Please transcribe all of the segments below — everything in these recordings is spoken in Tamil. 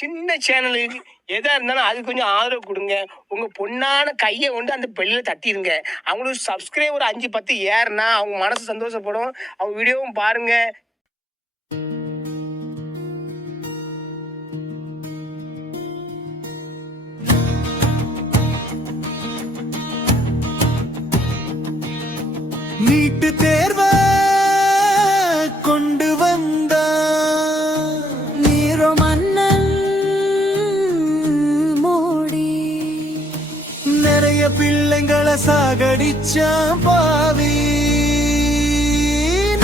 சின்ன சேனலுக்கு எதா இருந்தாலும் அது கொஞ்சம் ஆதரவு கொடுங்க. உங்க பொண்ணான கையை கொண்டு அந்த பெல்லில் தட்டிடுங்க. அவங்களுக்கு சப்ஸ்கிரைபர் 5-10 ஏறுனா அவங்க மனசு சந்தோஷப்படும். அவங்க வீடியோவும் பாருங்க. நீட்டு தேர்வ கொண்டு வந்த நீரோ மன்னன் மோடி நிறைய பிள்ளைங்களை சாகடிச்சா பாவி.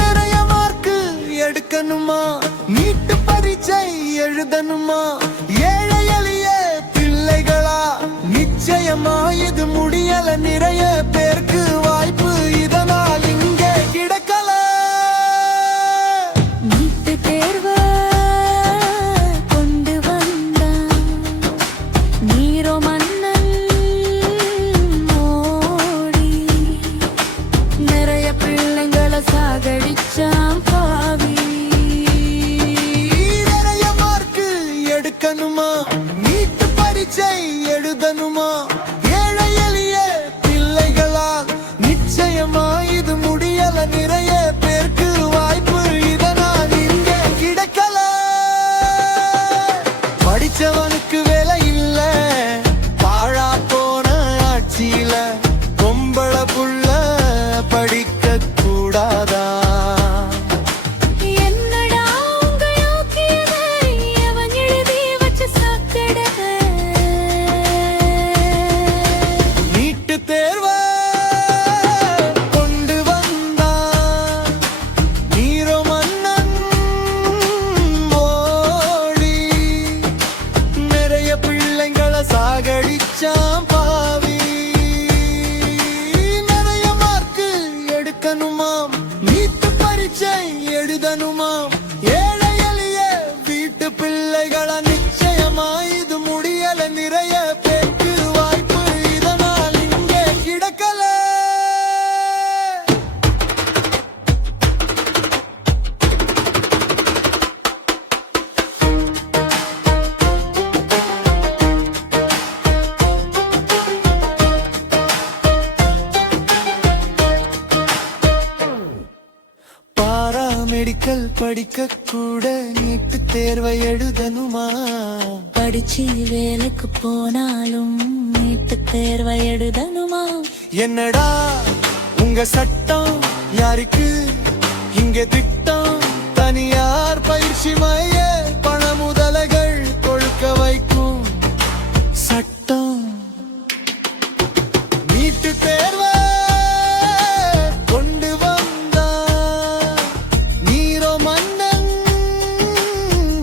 நிறைய மார்க்கு எடுக்கணுமா, நீட்டு பரீட்சை எழுதணுமா, ஏழை எளிய பிள்ளைகளா நிச்சயமா இது முடியல. நிறைய பேருக்கு வாய்ப்பு இதனால் இங்கே கிடக்கல. நீட்டு தேர்வ கொண்டு வந்த நீரோ மன்னன் மோடி நிறைய பிள்ளைங்களை சாகடிச்சான் பாவி. நிறைய மார்க்கு எடுக்கணுமா, நீட்டு பரீட்சை எழுதணுமா, ஏழை எளிய பிள்ளைகளா நிச்சயமா இது முடியல. நிறைய பேருக்கு வாய்ப்பு இதனால் இங்கே கிடக்கல. படிச்சவனுக்கு வேலை இல்ல, பாழா போன ஆட்சியில பொம்பள புள்ள படிக்க கூடாதா? என்னடா உங்க யோக்கியதை அவன் எழுதி வச்ச சாக்கடை. நீட்டு தேர்வ கொண்டு வந்தான் நீரோ மன்னன் மோடி நிறைய பிள்ளைங்களை சாகடிச்சான் பாவி. நிறைய மார்க்கு எடுக்கணுமாம், நீட்டு பரீட்சை எழுதணுமாம், ஏழை எளிய வீட்டு பிள்ளைகளா நிச்சயமா இது முடியல. நிறைய பேருக்கு வாய்ப்பு இதனால் இங்கே கிடக்கல. பாராமெடிக்கல் படிக்க கூட நீட்டு தேர்வை எழுதணுமா? படிச்சு வேலைக்கு போனாலும் நீட்டு தேர்வை எழுதணுமா? என்னடா உங்க சட்டம், யாருக்கு இங்க திட்டம்? தனியார் பயிற்சி மைய பண முதலைகள் கொழுக்க வைக்கும் சட்டம். நீட்டு தேர்வ கொண்டு வந்தா நீரோ மன்னன்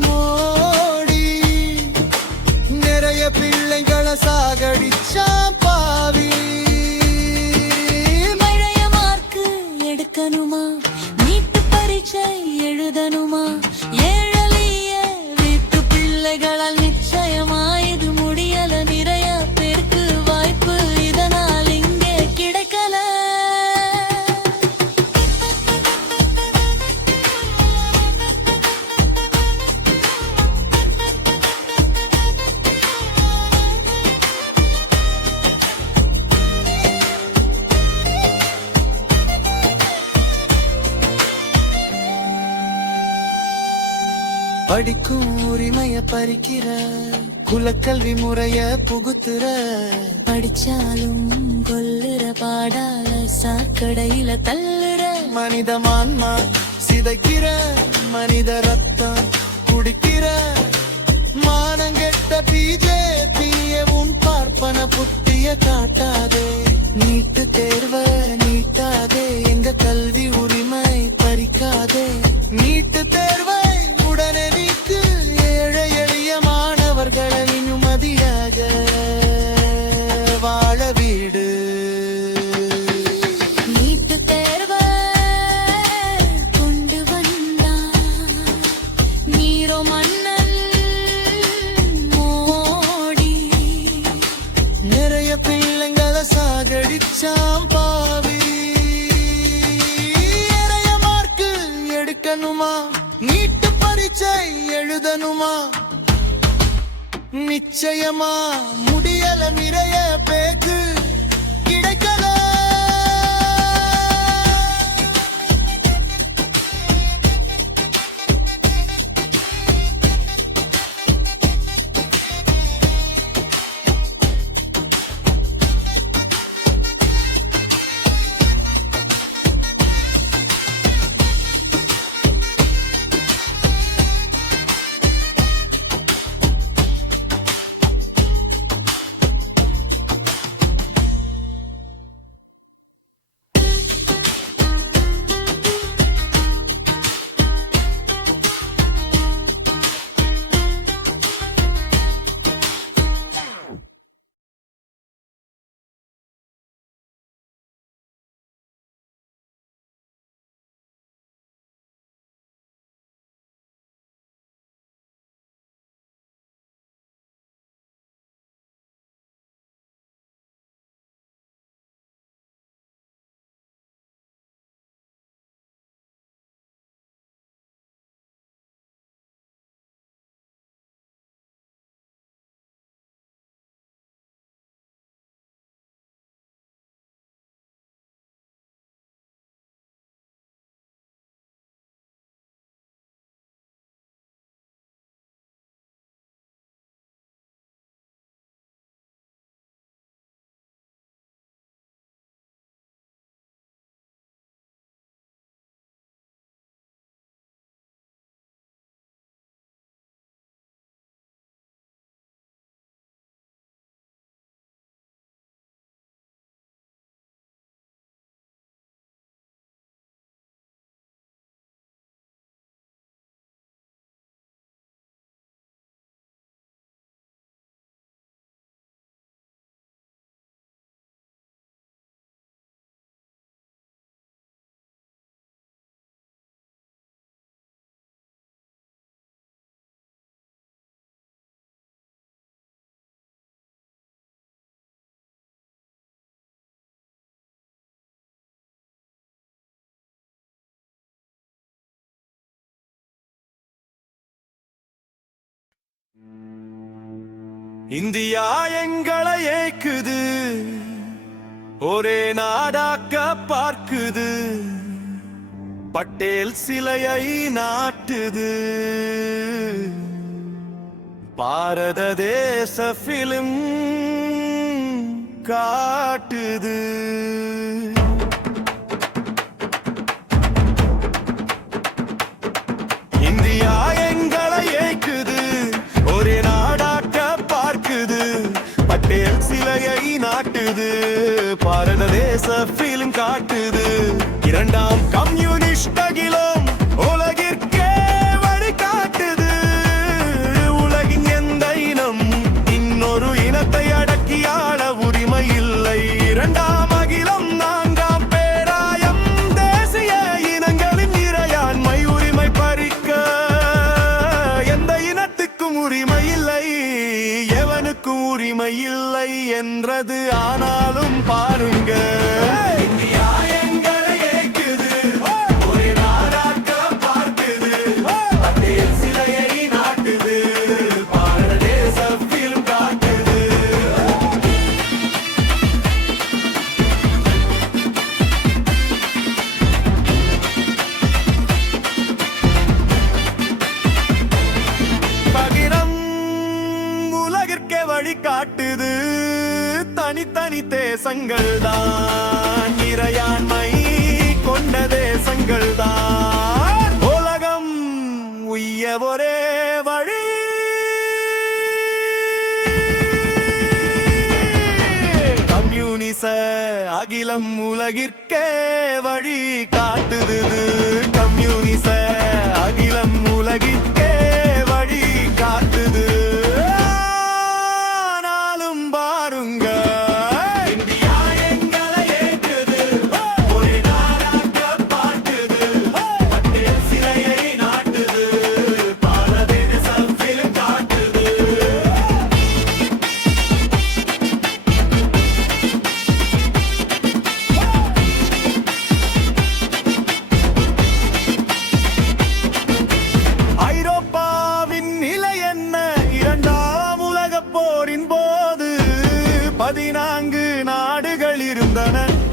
மோடி நிறைய பிள்ளைங்களை சாகடிச்சா பாவி. பழைய மார்க்கு எடுக்கணுமா, நீட்டு பரீட்சை எழுதணுமா, ஏழலிய வீட்டு பிள்ளைகளால் நிச்சயமா இது முடியல. நிறைய பேருக்கு வாய்ப்பு இதனால் இங்கே கிடைக்கல. படிக்கும் உரிமைய பறிக்கிற, குலக்கல்வி முறைய புகுத்துற, படிச்சாலும் கொல்லுற பாடால சாக்கடையில தள்ளுற, மனிதமான்மா சிதைக்கிற, மனித ரத்தம் குடிக்கிற, மானங்கெட்ட பிஜேபியவும் பார்ப்பன புத்திய காட்டாதே. நீட்டு தேர்வ நீட்டாதே, எங்க கல்வி உரிமை பறிக்காதே. நீட்டு தேர்வை உடனே நீக்கு, ஏழை எளிய மாணவர்களை நிம்மதியாக வாழ வீடு. நீட்டு தேர்வ கொண்டு வந்தான் நீரோ மன்னன் மோடி நிறைய பிள்ளைங்களை சாகடிச்சாம் பாவி. நிச்சயமா முடியல நிறைய பேக்கு கிடைக்கல. இந்தியா எங்களை ஏக்குது, ஒரே நாடாக்க பார்க்குது, பட்டேல் சிலையை நாட்டுது, பாரத தேச பிலிம் காட்டுது. இந்தியா எங்களை ஏக்குது, ஒரே நாடாக்க பார்க்குது, பட்டேல் சிலையை நாட்டுது, பாரத தேச பிலிம் காட்டுது. இரண்டாம் கம்யூனிஸ்ட் அகிலம் உலகிற்கே வழிகாட்டுது. உலகின் எந்த இனம் இன்னொரு இனத்தை அடக்கியாள உரிமை இல்லை. இரண்டாம் அகிலம் நான்காம் பேராயம் தேசிய இனங்களின் இறையாண்மை உரிமை பறிக்க எந்த இனத்துக்கும் உரிமை இல்லை, எவனுக்கும் உரிமை இல்லை என்றது. ஆனாலும் பாருங்க, இந்தியா எங்களை ஏக்குது, ஒரே நாடாக்க பார்க்குது, பட்டேல் சிலையை நாட்டுது, பாரத தேச பிலிம் காட்டுது. பகிரம் உலகிற்கே வழிகாட்டுது, தனித்தனி தேசங்கள் தான் இறையாண்மை கொண்ட தேசங்கள் தான். உலகம் உய்ய ஒரே வழி, கம்யூனிச அகிலம் உலகிற்கே வழி காட்டுது. கம்யூனிச அகிலம் உலகிற்கே வழி காட்டுது. ஆனாலும் பாருங்க, இந்தியா எங்களை ஏக்குது, ஒரே நாடாக்க பார்க்குது, பட்டேல் சிலையை நாட்டுது, பாரத தேச பிலிம் காட்டுது.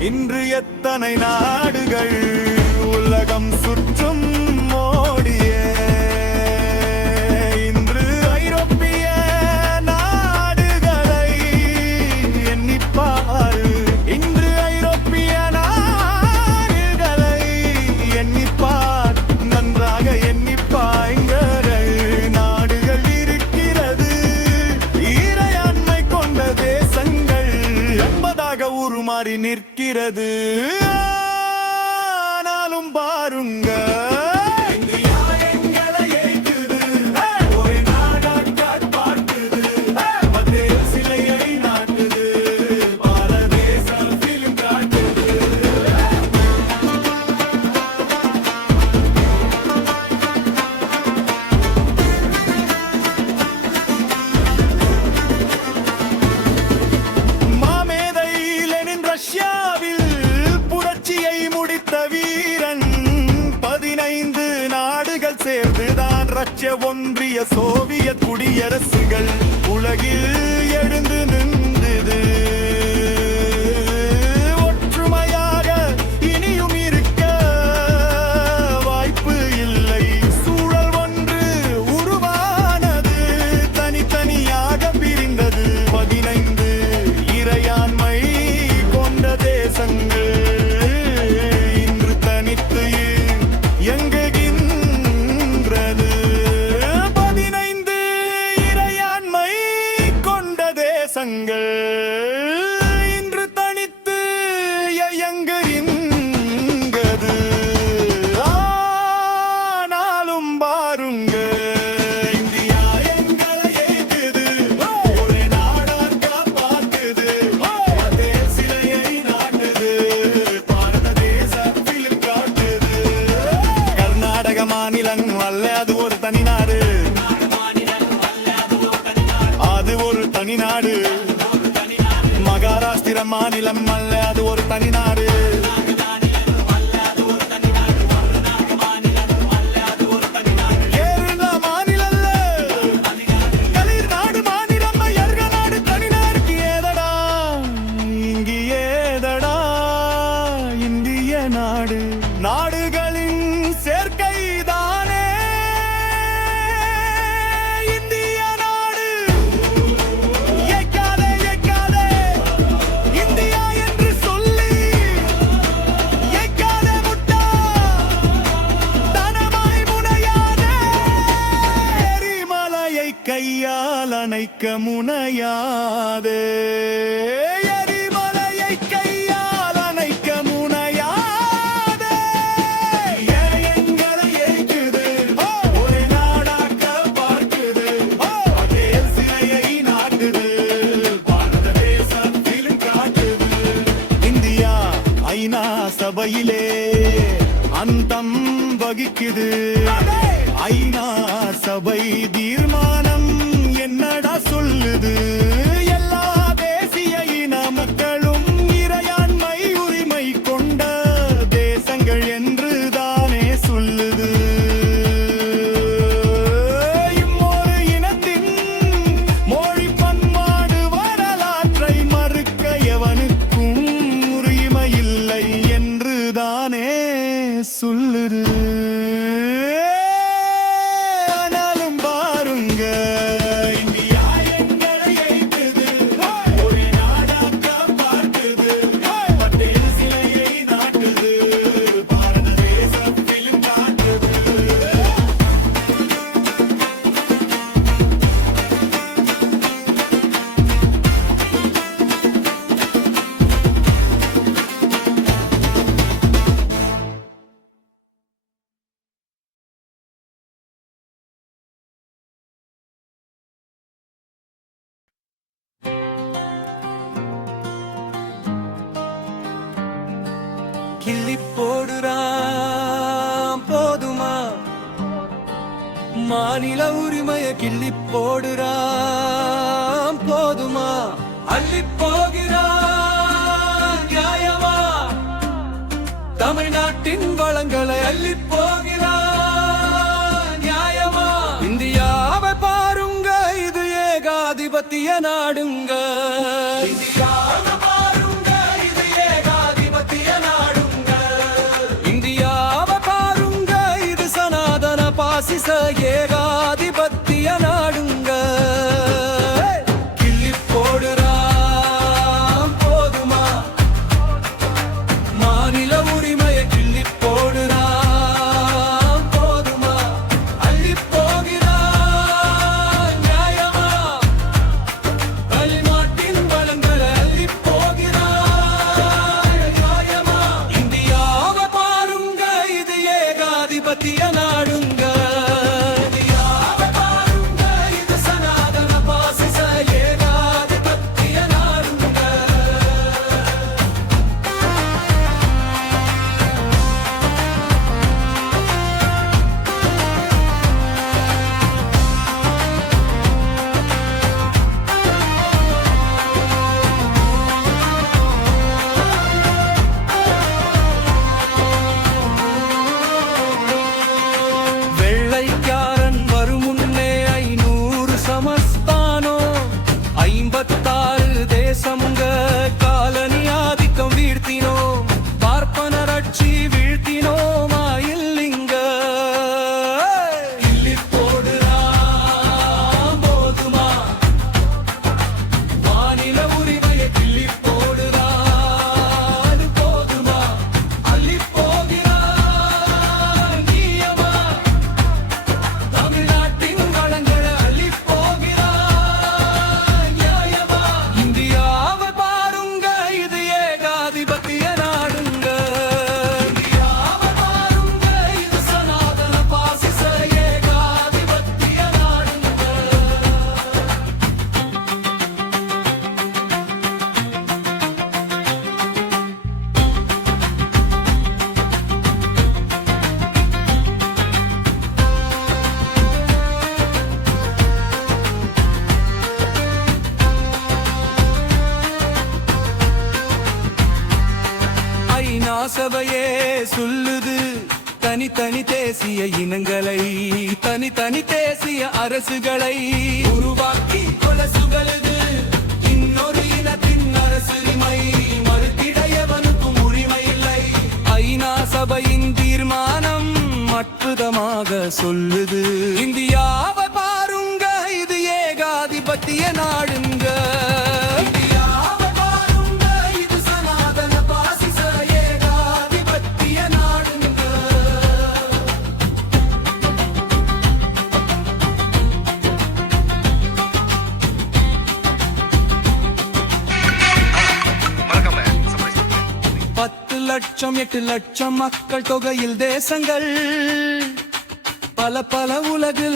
இன்று எத்தனை நாடுகள் உலகம் சுற்றும் மோடியே இன்று ஐரோப்பிய நாடுகளை எண்ணிப்பார் இன்று ஐரோப்பிய நாடுகளை எண்ணிப்பார் நன்றாக எண்ணிப்பாய்கள் நாடுகள் இருக்கிறது இறையாண்மை கொண்ட தேசங்கள் என்பதாக உருமாறி நிற்கிறது ஆனாலும் பாருங்க ரஷ்யாவில் புரட்சியை முடித்த வீரன் 15 நாடுகள் சேர்ந்துதான் ரஷ்ய ஒன்றிய சோவியத் குடியரசுகள் உலகில் எழுந்து நின்றது ஒற்றுமையாக இனியும் இருக்க வாய்ப்பு இல்லை சூழல் ஒன்று உருவானது தனித்தனியாக பிரிந்தது 15 இறையாண்மை தேசங்கள் இன்று தனித்து எங்குகின்றது 15 இறையாண்மை கொண்ட தேசங்கள் இன்று தனித்து இயங்குகின்றது ஆனாலும் பாருங்க இந்தியா எங்களை ஏற்றுது ஒரே நாடாக பார்க்குது மாநிலம் அல்ல அது ஒரு தனி நாடு அது ஒரு தனி நாடு மகாராஷ்டிர மாநிலம் அல்ல அது ஒரு தனி நாடு நாடுகளின் சேர்க்கை தானே இந்திய நாடு ஏக்காதே ஏக்காதே இந்தியா என்று சொல்லி ஏக்காதே முட்டா தனமாய் முனையாதே எரிமலையை கையால் அணைக்க முனையாதே எரிமலையை கையால் அணைக்க சபையிலே அந்தம் வகிக்குது ஐநா சபை தீர்மானம் என்னடா சொல்லுது எல்லா தேசிய இன மக்களும் இறையாண்மை உரிமை கொண்ட தேசங்கள் என்று தானே சொல்லுது இம்மொரு இனத்தின் மொழி பண்பாடு வரலாற்றை மறுக்க எவனுக்கும் உரிமை இல்லை என்று தானே சொல்லுது ஆனாலும் பாருங்க இந்தியா எங்களை ஏற்றுது ஒரே நாடாக பார்க்குது பட்டேல் சிலையை நாட்டுது பாரத தேசத்திலும் காட்டுது கிள்ளி போடுறான் போதுமா மாநில உரிமைய கிள்ளி போடுறான் போதுமா அள்ளி போகிறான் நியாயமா தமிழ்நாட்டின் வளங்களை அள்ளி போகிறான் நியாயமா இந்தியாவை பாருங்க இது ஏகாதிபத்திய நாடுங்க இந்தியாவை பாருங்க இது ஏகாதிபத்திய சபையே சொல்லுது தனித்தனி தேசிய இனங்களை தனித்தனி தேசிய அரசுகளை உருவாக்கி கொல சுகலுது இன்னொரு இனத்தின் அரசுரிமை மறுத்திட எவனுக்கும் உரிமை இல்லை. ஐநா சபையின் தீர்மானம் அற்புதமாக சொல்லுது இந்தியாவை பாருங்க இது ஏகாதிபத்திய நாடுங்க. இந்தியாவை பாருங்க இது சனாதன பாசிச ஏகாதிபத்திய நாடுங்க. மறக்காம சர்ப்ரைஸ் பண்ணுங்க. 10 லட்சம் 8 லட்சம் மக்கள் தொகையில் தேசங்கள் பல பல உலகில்